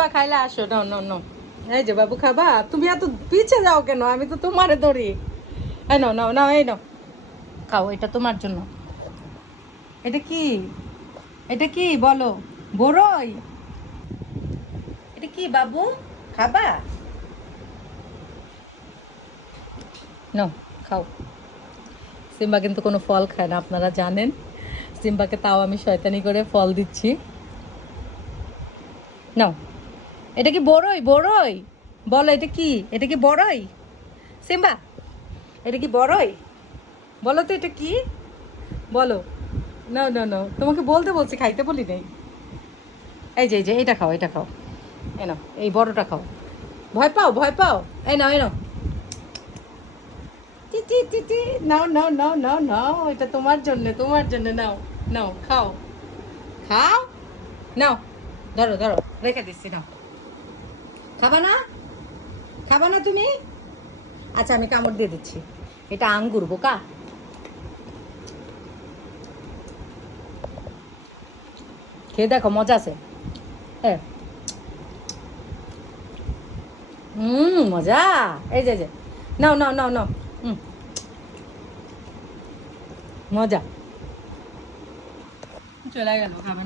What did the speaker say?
বা খাইলে আসো, নাও নাও নাও। এই যে বাবু খাবা, তুমি এত পিছে যাও কেন? আমি তো তোমারে ধরি। এই নাও নাও নাও, এই নাও খাও, এটা তোমার জন্য। এটা কি? এটা কি বলো? বড়ই? এটা কি বাবু, খাবা? নাও খাও। সিম্বা কিন্তু কোনো ফল খায় না, আপনারা জানেন। সিম্বাকে তাও আমি শয়তানি করে ফল দিচ্ছি। নাও। এটা কি বড়ই? বড়ই বলো, এটা কি? এটা কি বড়ই সিম্বা? এটা কি বড়ই? বলো তো এটা কি, বলো। নাও নাও নাও, তোমাকে বলতে বলছি, খাইতে বলি নাই। এই যে এটা খাও, এটা খাও। এই নাও, এই বড়টা খাও। ভয় পাও, ভয় পাও? এই নাও, এই নাও। টি টি টি টি। নাও নাও নাও নাও নাও, এটা তোমার জন্য, তোমার জন্য। নাও নাও, খাও খাও। নাও, ধরো ধরো, রেখে দিচ্ছি, নাও। খাবা না? খাবা না তুমি? আচ্ছা, আমি কামড় দিয়ে দিচ্ছি। এটা আঙ্গুর বোকা। খেয়ে দেখো, মজা আছে। হ্যাঁ। মজা। এই যে নাও নাও নাও নাও। হুম, মজা। চলে গেল খাবার।